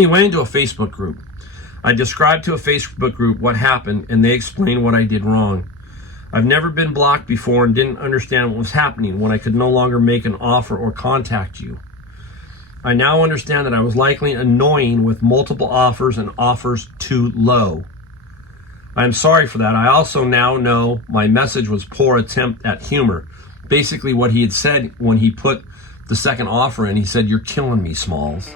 He went into a Facebook group. I described to a Facebook group what happened, and they explained what I did wrong. I've never been blocked before and didn't understand what was happening when I could no longer make an offer or contact you. I now understand that I was likely annoying with multiple offers and offers too low. I am sorry for that. I also now know my message was poor attempt at humor. Basically what he had said when he put the second offer in, he said, "You're killing me, Smalls."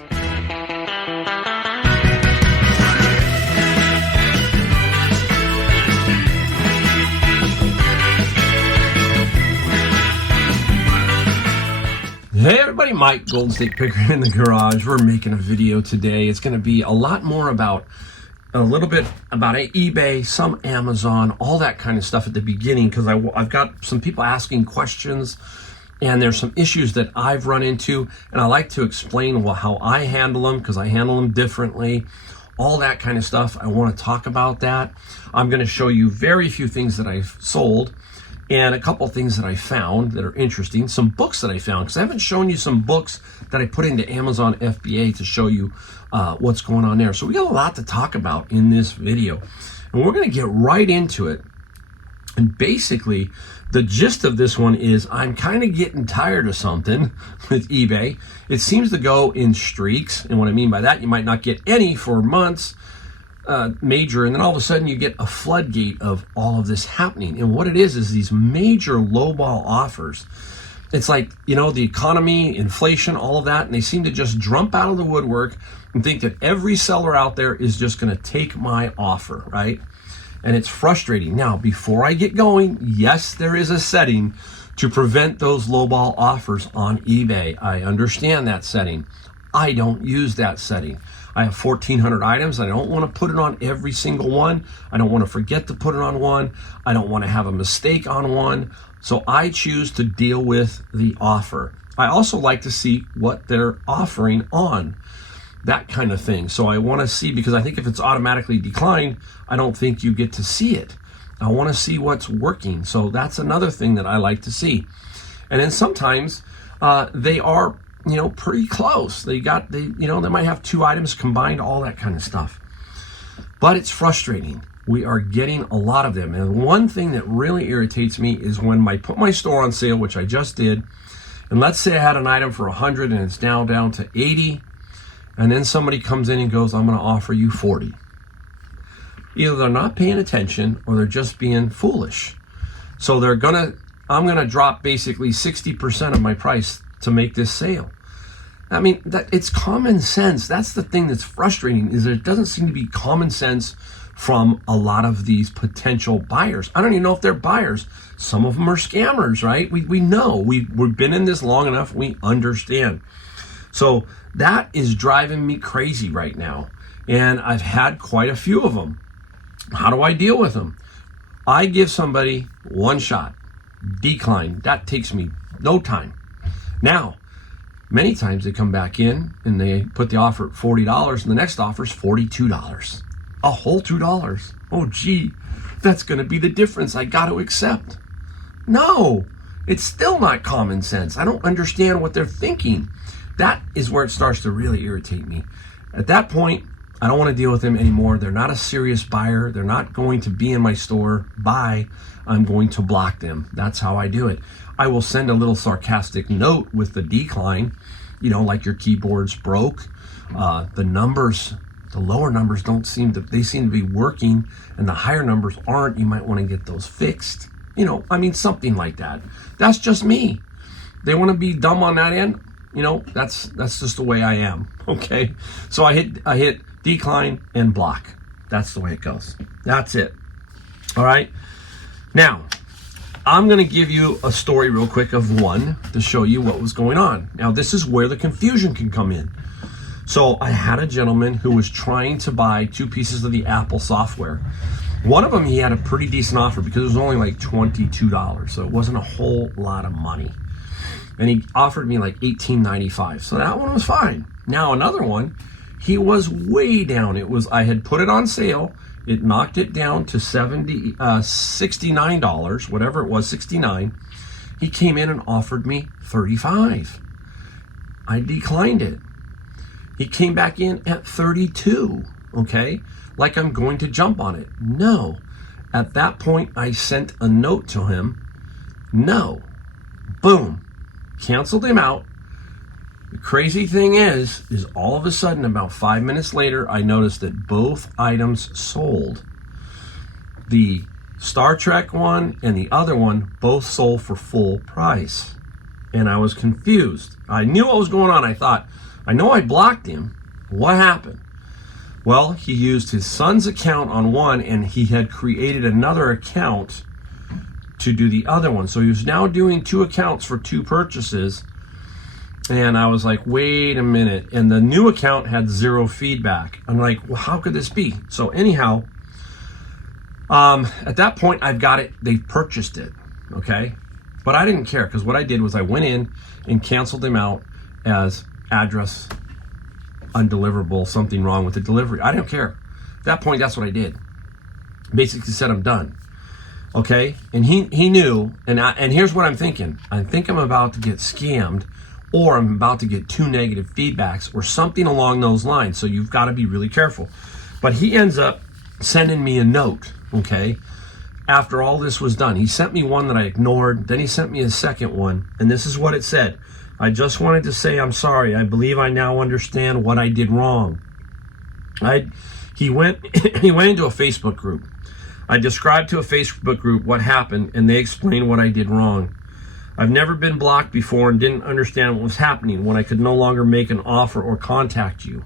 Hey everybody, Mike, Golden State Picker in the garage. We're making a video today. It's going to be a lot more about a little bit about eBay, some Amazon, all that kind of stuff at the beginning, because I've got some people asking questions and there's some issues that I've run into, and I like to explain how I handle them, because I handle them differently, all that kind of stuff. I want to talk about that. I'm going to show you very few things that I've sold and a couple things that I found that are interesting, some books that I found, because I haven't shown you some books that I put into Amazon FBA to show you what's going on there. So we got a lot to talk about in this video, and we're going to get right into it. And basically, the gist of this one is I'm kind of getting tired of something with eBay. It seems to go in streaks, and what I mean by that, you might not get any for months, major, and then all of a sudden you get a floodgate of all of this happening. And what it is these major lowball offers. It's like, the economy, inflation, all of that, and they seem to just jump out of the woodwork and think that every seller out there is just going to take my offer, right? And it's frustrating. Now, before I get going, yes, there is a setting to prevent those lowball offers on eBay. I understand that setting. I don't use that setting. I have 1,400 items. I don't want to put it on every single one. I don't want to forget to put it on one. I don't want to have a mistake on one. So I choose to deal with the offer. I also like to see what they're offering on, that kind of thing. So I want to see, because I think if it's automatically declined, I don't think you get to see it. I want to see what's working. So that's another thing that I like to see. And then sometimes they are pretty close. They might have two items combined, all that kind of stuff. But it's frustrating. We are getting a lot of them. And one thing that really irritates me is when I put my store on sale, which I just did, and let's say I had an item for 100 and it's now down to 80, and then somebody comes in and goes, "I'm going to offer you 40. Either they're not paying attention or they're just being foolish. So I'm going to drop basically 60% of my price to make this sale. I mean, it's common sense. That's the thing that's frustrating, is there doesn't seem to be common sense from a lot of these potential buyers. I don't even know if they're buyers. Some of them are scammers, right? We know. We've been in this long enough. We understand. So that is driving me crazy right now. And I've had quite a few of them. How do I deal with them? I give somebody one shot. Decline. That takes me no time. Now, many times they come back in and they put the offer at $40 and the next offer is $42. A whole $2. Oh, gee, that's going to be the difference I got to accept. No, it's still not common sense. I don't understand what they're thinking. That is where it starts to really irritate me. At that point, I don't want to deal with them anymore. They're not a serious buyer. They're not going to be in my store. Bye. I'm going to block them. That's how I do it. I will send a little sarcastic note with the decline, like your keyboard's broke. The lower numbers seem to be working, and the higher numbers aren't. You might want to get those fixed. Something like that. That's just me. They want to be dumb on that end. That's just the way I am. Okay. So I hit decline and block. That's the way it goes. That's it. All right. Now, I'm going to give you a story real quick of one to show you what was going on. Now, this is where the confusion can come in. So I had a gentleman who was trying to buy 2 pieces of the Apple software. One of them, he had a pretty decent offer because it was only like $22. So it wasn't a whole lot of money. And he offered me like $18.95. So that one was fine. Now another one, he was way down. I had put it on sale. It knocked it down to $69, whatever it was, $69. He came in and offered me $35. I declined it. He came back in at 32, okay? Like I'm going to jump on it. No. At that point, I sent a note to him. No. Boom. Canceled him out. The crazy thing is all of a sudden, about 5 minutes later, I noticed that both items sold. The Star Trek one and the other one both sold for full price. And I was confused. I knew what was going on. I thought, I know I blocked him. What happened? Well, he used his son's account on one, and he had created another account to do the other one. So he was now doing 2 accounts for 2 purchases. And I was like, wait a minute. And the new account had 0 feedback. I'm like, well, how could this be? So anyhow, at that point, I've got it. They purchased it, okay? But I didn't care, because what I did was I went in and canceled him out as address undeliverable, something wrong with the delivery. I don't care. At that point, that's what I did. Basically said I'm done, okay? And he knew, and here's what I'm thinking. I think I'm about to get scammed, or I'm about to get 2 negative feedbacks, or something along those lines. So you've got to be really careful. But he ends up sending me a note, okay? After all this was done, he sent me one that I ignored. Then he sent me a second one, and this is what it said. I just wanted to say I'm sorry. I believe I now understand what I did wrong. He went into a Facebook group. I described to a Facebook group what happened, and they explained what I did wrong. I've never been blocked before and didn't understand what was happening when I could no longer make an offer or contact you.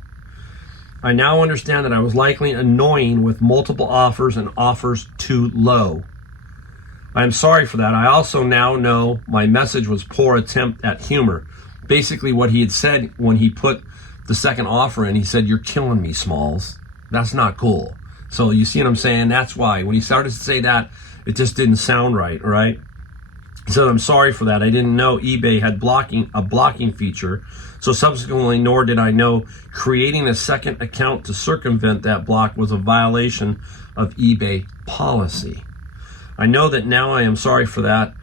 I now understand that I was likely annoying with multiple offers and offers too low. I am sorry for that. I also now know my message was poor attempt at humor. Basically what he had said when he put the second offer in, he said, "You're killing me, Smalls." That's not cool. So you see what I'm saying? That's why. When he started to say that, it just didn't sound right, all right? He said, "I'm sorry for that. I didn't know eBay had a blocking feature. So subsequently, nor did I know creating a second account to circumvent that block was a violation of eBay policy. I know that now. I am sorry for that.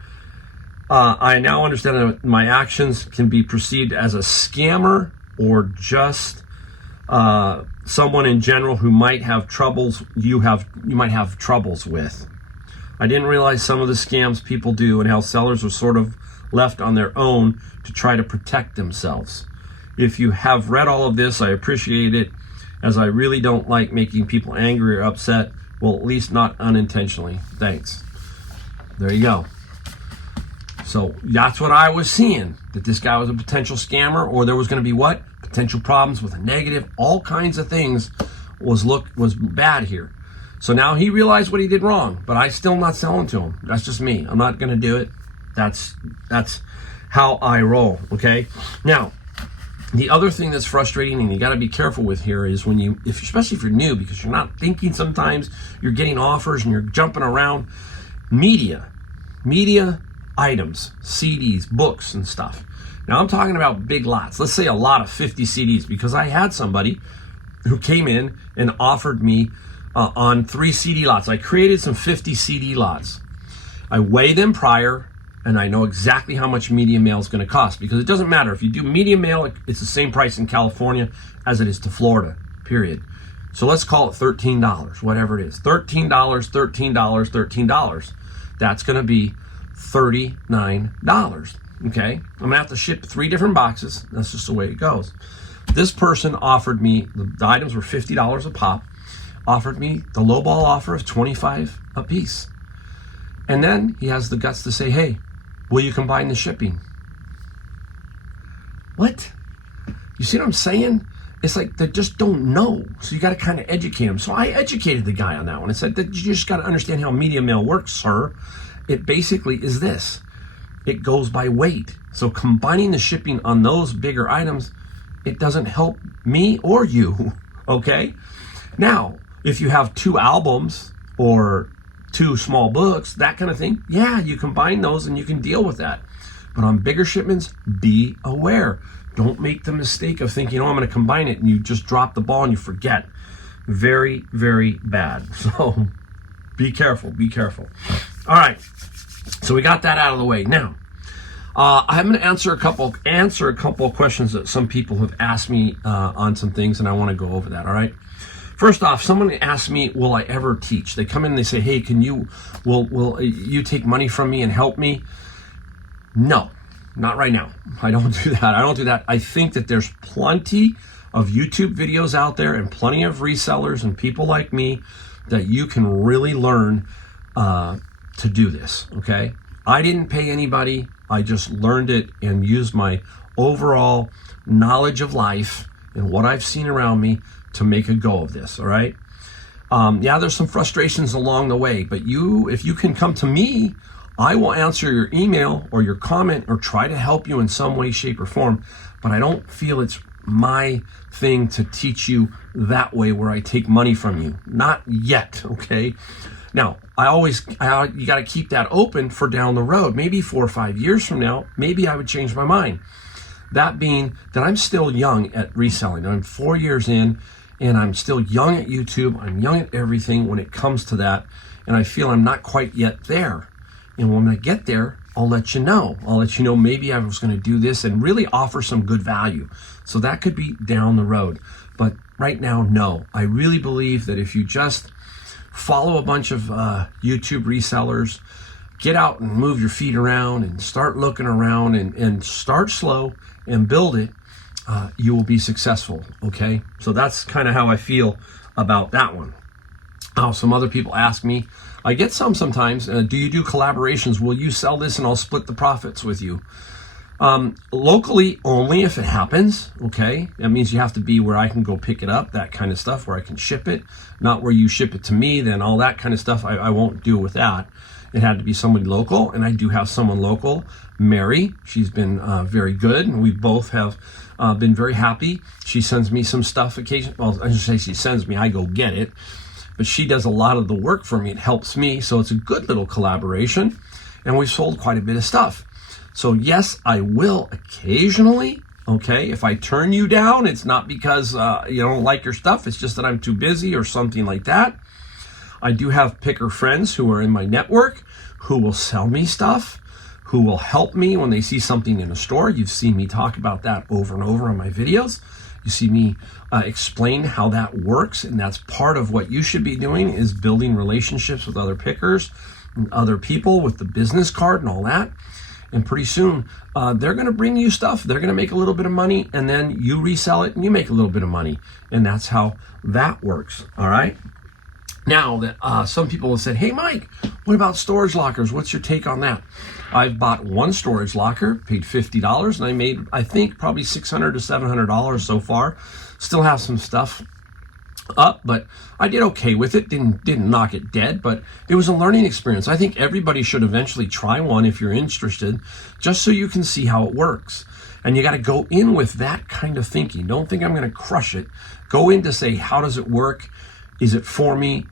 I now understand that my actions can be perceived as a scammer or just someone in general who might have troubles you might have troubles with. I didn't realize some of the scams people do and how sellers are sort of left on their own to try to protect themselves. If you have read all of this, I appreciate it, as I really don't like making people angry or upset. Well, at least not unintentionally. Thanks." There you go. So that's what I was seeing, that this guy was a potential scammer, or there was going to be what? Potential problems with a negative, all kinds of things was bad here. So now he realized what he did wrong, but I still not selling to him. That's just me. I'm not going to do it. That's how I roll, okay? Now, the other thing that's frustrating and you got to be careful with here is when especially if you're new, because you're not thinking sometimes, you're getting offers and you're jumping around. Media items, CDs, books and stuff. Now I'm talking about big lots. Let's say a lot of 50 CDs, because I had somebody who came in and offered me on 3 CD lots. I created some 50 CD lots. I weigh them prior, and I know exactly how much media mail is going to cost, because it doesn't matter. If you do media mail, it's the same price in California as it is to Florida, period. So let's call it $13, whatever it is. $13, $13, $13. That's going to be $39, okay? I'm going to have to ship 3 different boxes. That's just the way it goes. This person offered me, the items were $50 a pop, offered me the lowball offer of $25 a piece. And then he has the guts to say, "Hey, will you combine the shipping?" What? You see what I'm saying? It's like they just don't know. So you got to kind of educate them. So I educated the guy on that one. I said, "You just got to understand how media mail works, sir. It basically is this. It goes by weight. So combining the shipping on those bigger items, it doesn't help me or you, okay? Now, if you have 2 albums or 2 small books, that kind of thing, yeah, you combine those and you can deal with that. But on bigger shipments, be aware. Don't make the mistake of thinking, "Oh, I'm going to combine it," and you just drop the ball and you forget. Very, very bad. So be careful, be careful. All right, so we got that out of the way. Now, I'm going to answer a couple of questions that some people have asked me on some things, and I want to go over that. All right. First off, someone asked me, will I ever teach? They come in and they say, hey, will you take money from me and help me? No, not right now. I don't do that. I think that there's plenty of YouTube videos out there and plenty of resellers and people like me that you can really learn to do this, okay? I didn't pay anybody. I just learned it and used my overall knowledge of life and what I've seen around me to make a go of this, all right? Yeah, there's some frustrations along the way, but if you can come to me, I will answer your email or your comment or try to help you in some way, shape, or form, but I don't feel it's my thing to teach you that way where I take money from you. Not yet, okay? Now, you got to keep that open for down the road. Maybe 4 or 5 years from now, maybe I would change my mind. That being that I'm still young at reselling. I'm 4 years in, and I'm still young at YouTube. I'm young at everything when it comes to that, and I feel I'm not quite yet there. And when I get there, I'll let you know. I'll let you know maybe I was going to do this and really offer some good value. So that could be down the road. But right now, no. I really believe that if you just follow a bunch of YouTube resellers, get out and move your feet around and start looking around and start slow and build it, you will be successful, okay? So that's kind of how I feel about that one. Some other people ask me, I get some sometimes, do you do collaborations? Will you sell this and I'll split the profits with you? Locally only if it happens, okay? That means you have to be where I can go pick it up, that kind of stuff, where I can ship it, not where you ship it to me, then all that kind of stuff, I won't deal with that. It had to be somebody local, and I do have someone local, Mary. She's been very good, and we both have been very happy. She sends me some stuff occasionally. Well, I should say she sends me, I go get it. But she does a lot of the work for me. It helps me, so it's a good little collaboration, and we've sold quite a bit of stuff. So yes, I will occasionally, okay? If I turn you down, it's not because you don't like your stuff. It's just that I'm too busy or something like that. I do have picker friends who are in my network who will sell me stuff, who will help me when they see something in a store. You've seen me talk about that over and over on my videos. You see me explain how that works, and that's part of what you should be doing, is building relationships with other pickers and other people with the business card and all that. And pretty soon, they're going to bring you stuff. They're going to make a little bit of money, and then you resell it, and you make a little bit of money. And that's how that works, all right? Now, some people have said, hey, Mike, what about storage lockers? What's your take on that? I've bought one storage locker, paid $50, and I made, I think, probably $600 to $700 so far. Still have some stuff up, but I did okay with it. Didn't knock it dead, but it was a learning experience. I think everybody should eventually try one if you're interested, just so you can see how it works. And you got to go in with that kind of thinking. Don't think I'm going to crush it. Go in to say, how does it work? Is it for me?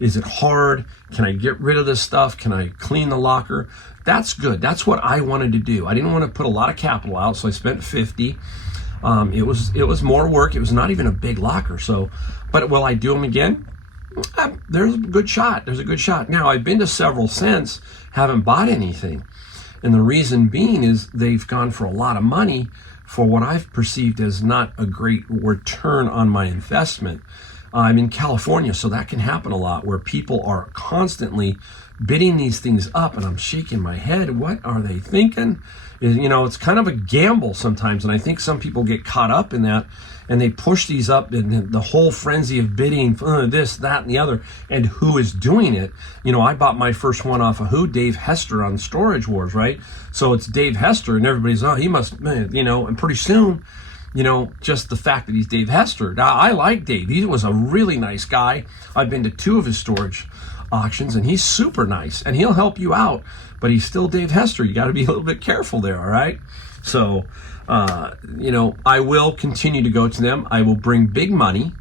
Is it hard? Can I get rid of this stuff? Can I clean the locker? That's good. That's what I wanted to do. I didn't want to put a lot of capital out, so I spent $50. It was more work. It was not even a big locker. So, but will I do them again? There's a good shot. There's a good shot. Now, I've been to several since, haven't bought anything. And the reason being is they've gone for a lot of money for what I've perceived as not a great return on my investment. I'm in California, so that can happen a lot, where people are constantly bidding these things up, and I'm shaking my head. What are they thinking? You know, it's kind of a gamble sometimes, and I think some people get caught up in that, and they push these up in the whole frenzy of bidding this, that, and the other, and who is doing it. You know, I bought my first one off of who? Dave Hester on Storage Wars, right? So it's Dave Hester, and everybody's, oh, he must, you know, and pretty soon, you know, just the fact that he's Dave Hester. Now, I like Dave. He was a really nice guy. I've been to 2 of his storage auctions, and he's super nice, and he'll help you out, but he's still Dave Hester. You got to be a little bit careful there, all right? So, you know, I will continue to go to them. I will bring big money,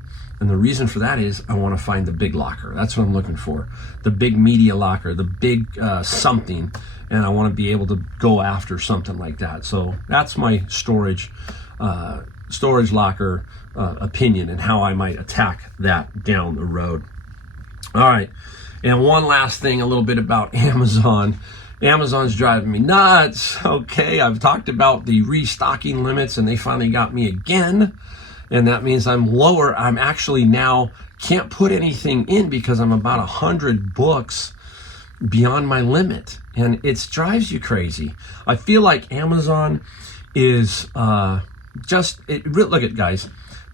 and the reason for that is I want to find the big locker. That's what I'm looking for, the big media locker, the big something, and I want to be able to go after something like that. So that's my storage locker opinion and how I might attack that down the road. All right, and one last thing, a little bit about Amazon Amazon's driving me nuts. Okay, I've talked about the restocking limits, and they finally got me again. And that means I'm lower. I'm actually now can't put anything in because I'm about 100 books beyond my limit. And it drives you crazy. I feel like Amazon is look at guys.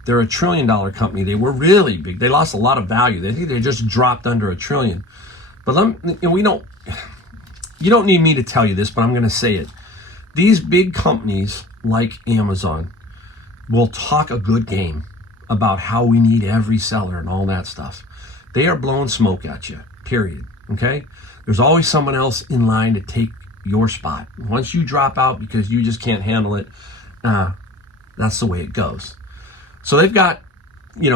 They're $1 trillion company. They were really big. They lost a lot of value. They think they just dropped under $1 trillion. But you don't need me to tell you this, but I'm going to say it. These big companies like Amazon will talk a good game about how we need every seller and all that stuff. They are blowing smoke at you, period. Okay? There's always someone else in line to take your spot. Once you drop out because you just can't handle it, that's the way it goes. So they've got,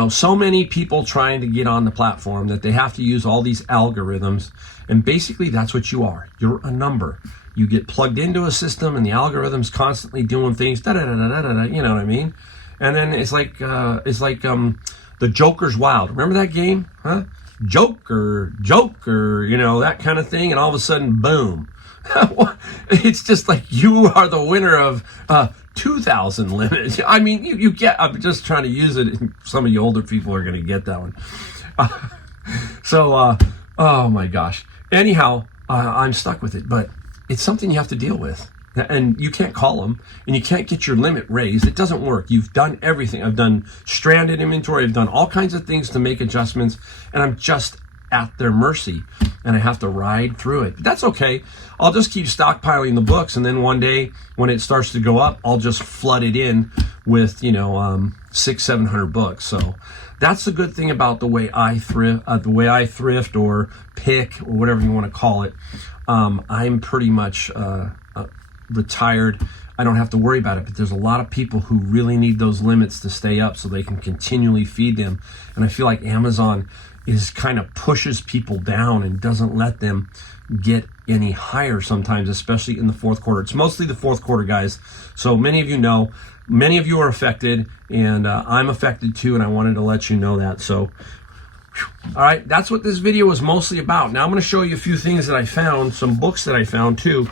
so many people trying to get on the platform that they have to use all these algorithms. And basically that's what you are. You're a number. You get plugged into a system and the algorithm's constantly doing things, you know what I mean? And then it's like the Joker's Wild. Remember that game? Huh? Joker, that kind of thing. And all of a sudden, boom. It's just like you are the winner of 2,000 limit. I mean, you get, I'm just trying to use it. Some of you older people are going to get that one. Oh my gosh. Anyhow, I'm stuck with it, but it's something you have to deal with. And you can't call them, and you can't get your limit raised. It doesn't work. You've done everything. I've done stranded inventory. I've done all kinds of things to make adjustments, and I'm just at their mercy, and I have to ride through it. But that's okay. I'll just keep stockpiling the books, and then one day when it starts to go up, I'll just flood it in with 600-700 books. So that's the good thing about the way I thrift or pick or whatever you want to call it. I'm pretty much retired. I don't have to worry about it, but there's a lot of people who really need those limits to stay up so they can continually feed them. And I feel like Amazon is kind of pushes people down and doesn't let them get any higher sometimes, especially in the fourth quarter. It's mostly the fourth quarter, guys. So many of you know, many of you are affected, and I'm affected too, and I wanted to let you know that. So, all right, that's what this video was mostly about. Now I'm going to show you a few things that I found, some books that I found too.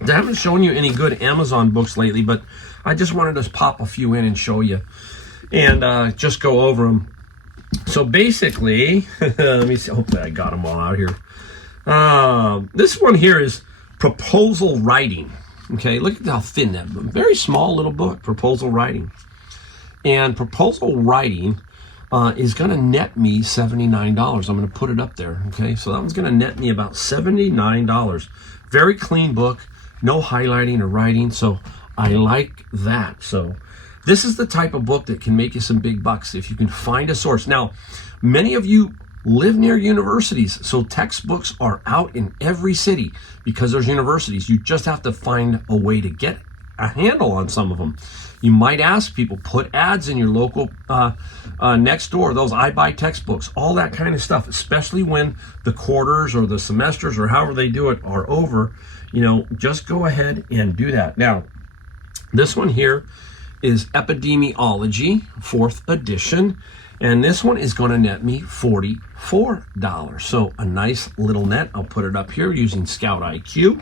I haven't shown you any good Amazon books lately, but I just wanted to pop a few in and show you and just go over them. So basically, let me see, hopefully I got them all out here. This one here is Proposal Writing. Okay, look at how thin that book. Very small little book, Proposal Writing. And Proposal Writing is going to net me $79. I'm going to put it up there. Okay, so that one's going to net me about $79. Very clean book, no highlighting or writing, so I like that. So this is the type of book that can make you some big bucks if you can find a source. Now, many of you live near universities, so textbooks are out in every city because there's universities. You just have to find a way to get a handle on some of them. You might ask people, put ads in your local next door, those I buy textbooks, all that kind of stuff, especially when the quarters or the semesters or however they do it are over. Just go ahead and do that. Now, this one here is Epidemiology, 4th edition. And this one is going to net me $44. So a nice little net. I'll put it up here using Scout IQ.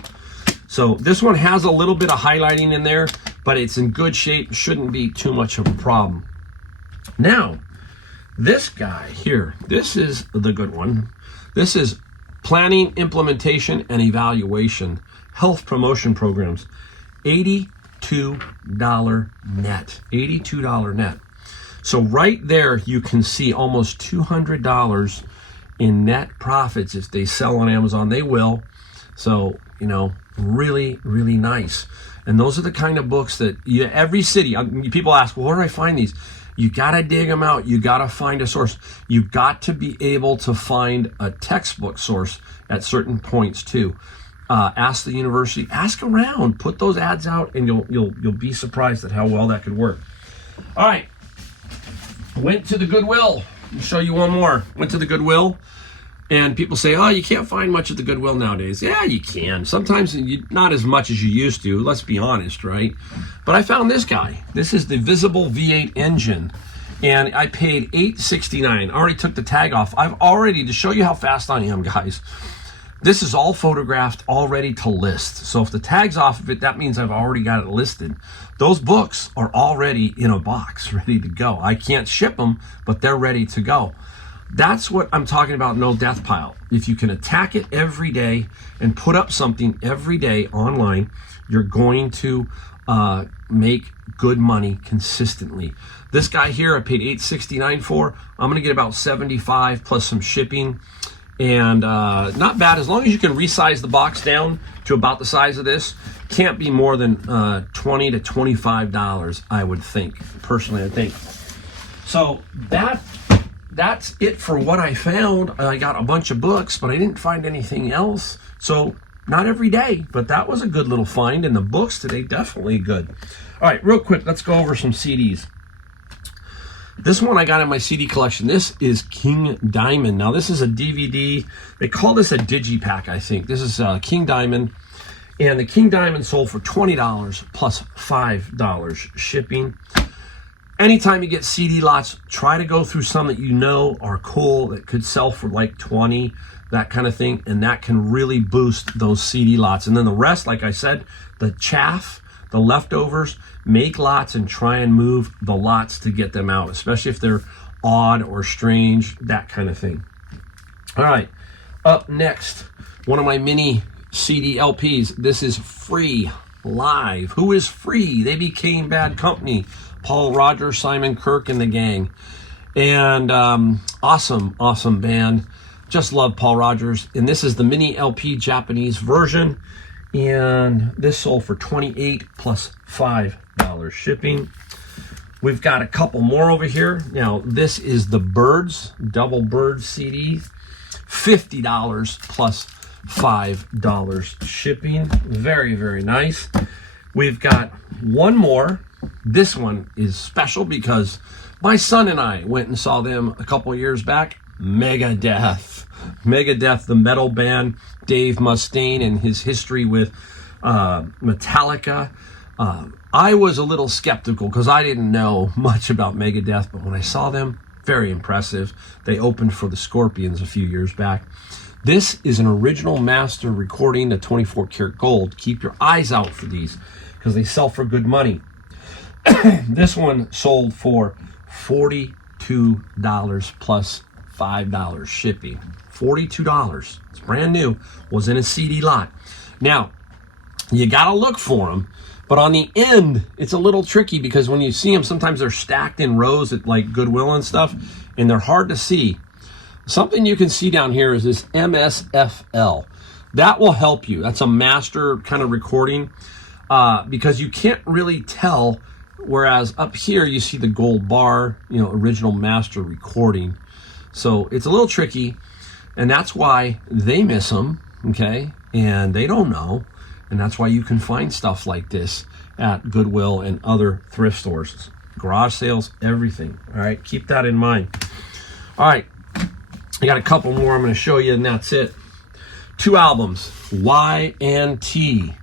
So this one has a little bit of highlighting in there, but it's in good shape. Shouldn't be too much of a problem. Now, this guy here, this is the good one. This is Planning, Implementation, and Evaluation, Health Promotion Programs. $82 net. $82 net. So right there, you can see almost $200 in net profits if they sell on Amazon. They will. So, really, really nice. And those are the kind of books that every city, people ask, well, where do I find these? You got to dig them out. You got to find a source. You got to be able to find a textbook source at certain points too. Ask the university, ask around, put those ads out, and you'll be surprised at how well that could work. All right. Went to the Goodwill. I'll show you one more. Went to the Goodwill, and people say, oh, you can't find much at the Goodwill nowadays. Yeah, you can. Sometimes not as much as you used to. Let's be honest, right? But I found this guy. This is the Visible V8 engine, and I paid $8.69. I already took the tag off. To show you how fast I am, guys. This is all photographed, all ready to list. So if the tag's off of it, that means I've already got it listed. Those books are already in a box, ready to go. I can't ship them, but they're ready to go. That's what I'm talking about, no death pile. If you can attack it every day and put up something every day online, you're going to make good money consistently. This guy here, I paid $8.69 for. I'm gonna get about $75 plus some shipping. And not bad, as long as you can resize the box down to about the size of this. Can't be more than $20 to $25, I would think. Personally, I think. So that's it for what I found. I got a bunch of books, but I didn't find anything else. So not every day, but that was a good little find. And the books today, definitely good. All right, real quick, let's go over some CDs. This one I got in my CD collection. This is King Diamond. Now this is a DVD. They call this a digipack, I think. This is King Diamond. And the King Diamond sold for $20 plus $5 shipping. Anytime you get CD lots, try to go through some that you know are cool, that could sell for like 20, that kind of thing. And that can really boost those CD lots. And then the rest, like I said, the chaff, the leftovers, make lots and try and move the lots to get them out, especially if they're odd or strange, that kind of thing. All right, up next, one of my mini CD LPs. This is Free Live. Who is Free? They became bad company. Paul Rogers, Simon Kirke, and the gang. And awesome band. Just love Paul Rogers. And this is the mini LP Japanese version. And this sold for $28 plus $5 shipping. We've got a couple more over here. Now, this is the Birds, Double Bird CD. $50 plus $5 shipping. Very, very nice. We've got one more. This one is special because my son and I went and saw them a couple years back. Megadeth, the metal band. Dave Mustaine and his history with Metallica. I was a little skeptical because I didn't know much about Megadeth, but when I saw them, very impressive. They opened for the Scorpions a few years back. This is an original master recording, the 24 karat gold. Keep your eyes out for these because they sell for good money. This one sold for $42 plus $5 shipping. $42. It's brand new. Was in a CD lot. Now, you gotta look for them, but on the end, it's a little tricky because when you see them, sometimes they're stacked in rows at like Goodwill and stuff, and they're hard to see. Something you can see down here is this MSFL. That will help you. That's a master kind of recording because you can't really tell. Whereas up here, you see the gold bar, original master recording. So it's a little tricky, and that's why they miss them, okay? And they don't know, and that's why you can find stuff like this at Goodwill and other thrift stores, garage sales, everything, all right? Keep that in mind. All right, I got a couple more I'm going to show you, and that's it. 2 albums, Y and T.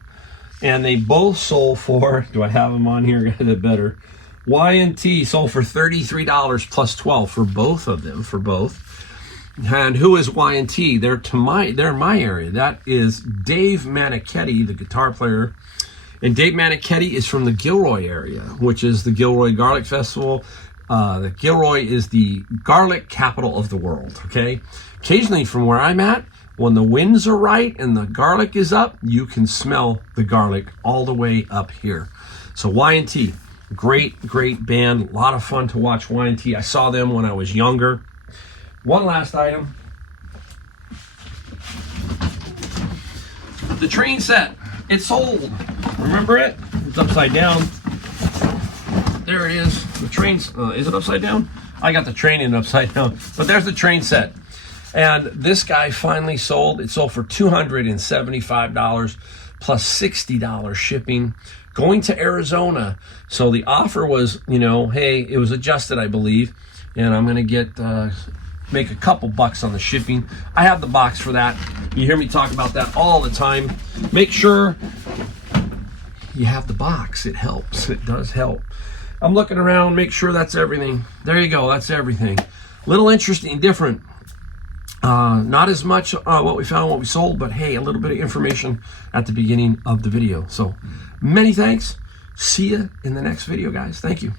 And they both sold for, do I have them on here? Got it better. Y&T sold for $33 plus $12 for both of them, for both. And who is Y&T? They're in my area. That is Dave Manichetti, the guitar player. And Dave Manichetti is from the Gilroy area, which is the Gilroy Garlic Festival. The Gilroy is the garlic capital of the world, okay? Occasionally from where I'm at, when the winds are right and the garlic is up, you can smell the garlic all the way up here. So Y&T, great band. A lot of fun to watch Y&T. I saw them when I was younger. One last item. The train set. It sold. Remember it? It's upside down. There it is. The train's, is it upside down? I got the train in upside down. But there's the train set. And this guy finally sold. It sold for $275 plus $60 shipping, going to Arizona. So the offer was, hey, it was adjusted, I believe, and I'm going to make a couple bucks on the shipping. I have the box for that. You hear me talk about that all the time. Make sure you have the box. It helps. It does help. I'm looking around, make sure that's everything. There you go. That's everything. Little interesting, different. Not as much what we found, what we sold, but hey, a little bit of information at the beginning of the video. So many thanks. See you in the next video, guys. Thank you.